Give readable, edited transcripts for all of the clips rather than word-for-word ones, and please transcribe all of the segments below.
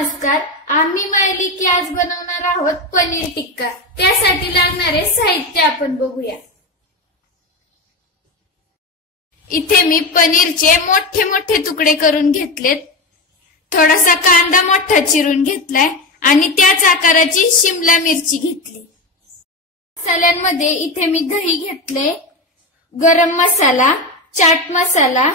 नमस्कार, आम्ही मायली की आज बनवणार आहोत पनीर टिक्का। त्यासाठी लागणारे साहित्य आपण बघूया। इथे मी पनीरचे मोठे मोठे तुकडे करून घेतलेत। थोडासा कांदा मोठा चिरून घेतलाय आणि त्याच आकाराची शिमला मिरची घेतली। मसाल्यांमध्ये इथे मी दही घेतले, गरम मसाला, चाट मसाला,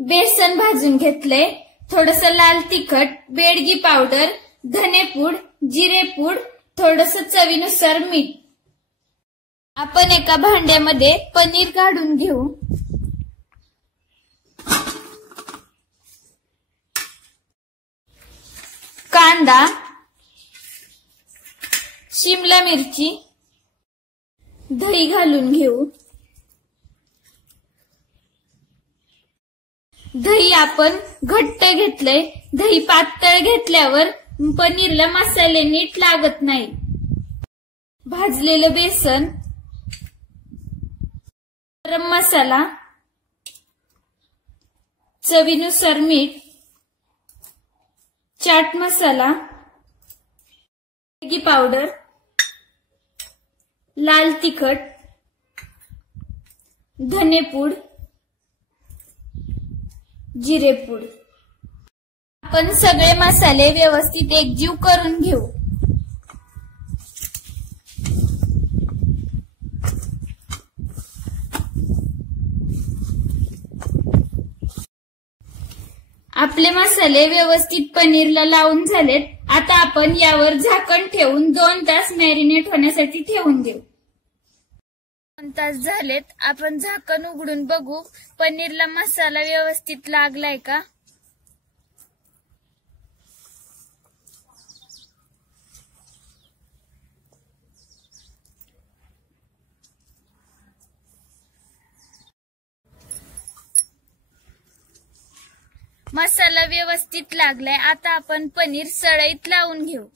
बेसन भाजून घेतले, थोडस लाल तिखट, बेडगी पावडर, धनेपूड, जिरेपूड, थोडस चवीनुसार मीठ। आपण एका भांड्यामध्ये पनीर काढून घेऊ। कांदा, शिमला मिरची, दही घालून घेऊ। दही आपण घट्ट घेतलंय। दही पातळ घेतल्यावर पनीरला मसाले नीट लागत नाही। भाजलेलं बेसन, गरम मसाला, चवीनुसार मीठ, चाट मसाला, बेडगी पावडर, लाल तिखट, धनेपूड, जिरेपूड। आपण सगळे मसाले व्यवस्थित एकजीव करून घेऊ। आपले मसाले व्यवस्थित पनीरला लावून झालेत। आता आपण यावर झाकण ठेवून 2 तास मॅरिनेट होण्यासाठी ठेवून देऊ। 2 तास झालेत। आपण झाकण उघडून बघू पनीरला मसाला व्यवस्थित लागलाय का। मसाला व्यवस्थित लागलाय। आता आपण पनीर सळईत लावून घेऊ।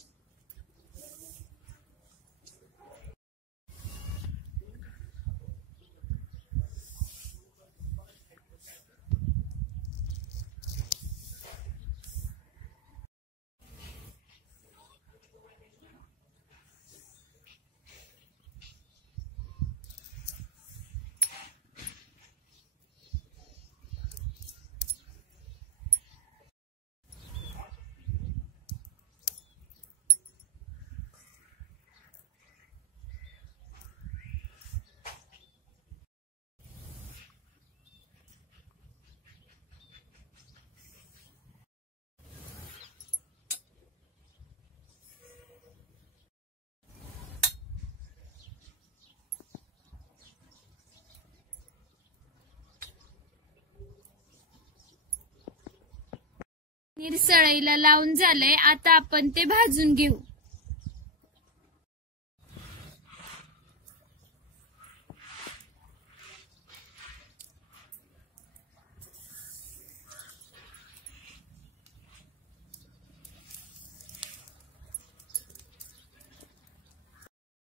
पनीर सळईला लावून झालंय। आता आपण ते भाजून घेऊ।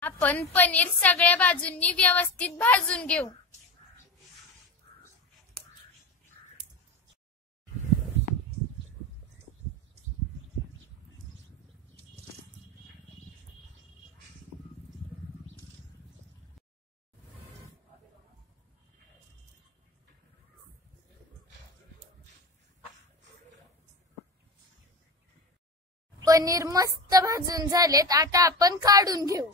आपण पनीर सगळ्या बाजूंनी व्यवस्थित भाजून घेऊ। पनीर मस्त भाजून झालेत। आता आपण काढून घेऊ।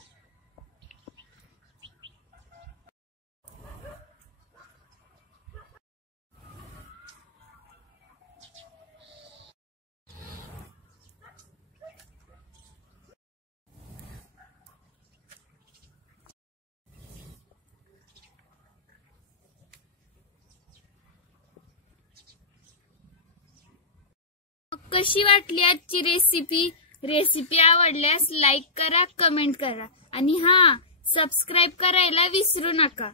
कशी वाटली आजची रेसिपी आवडल्यास लाईक करा, कमेंट करा आणि सबस्क्राइब करायला विसरू नका।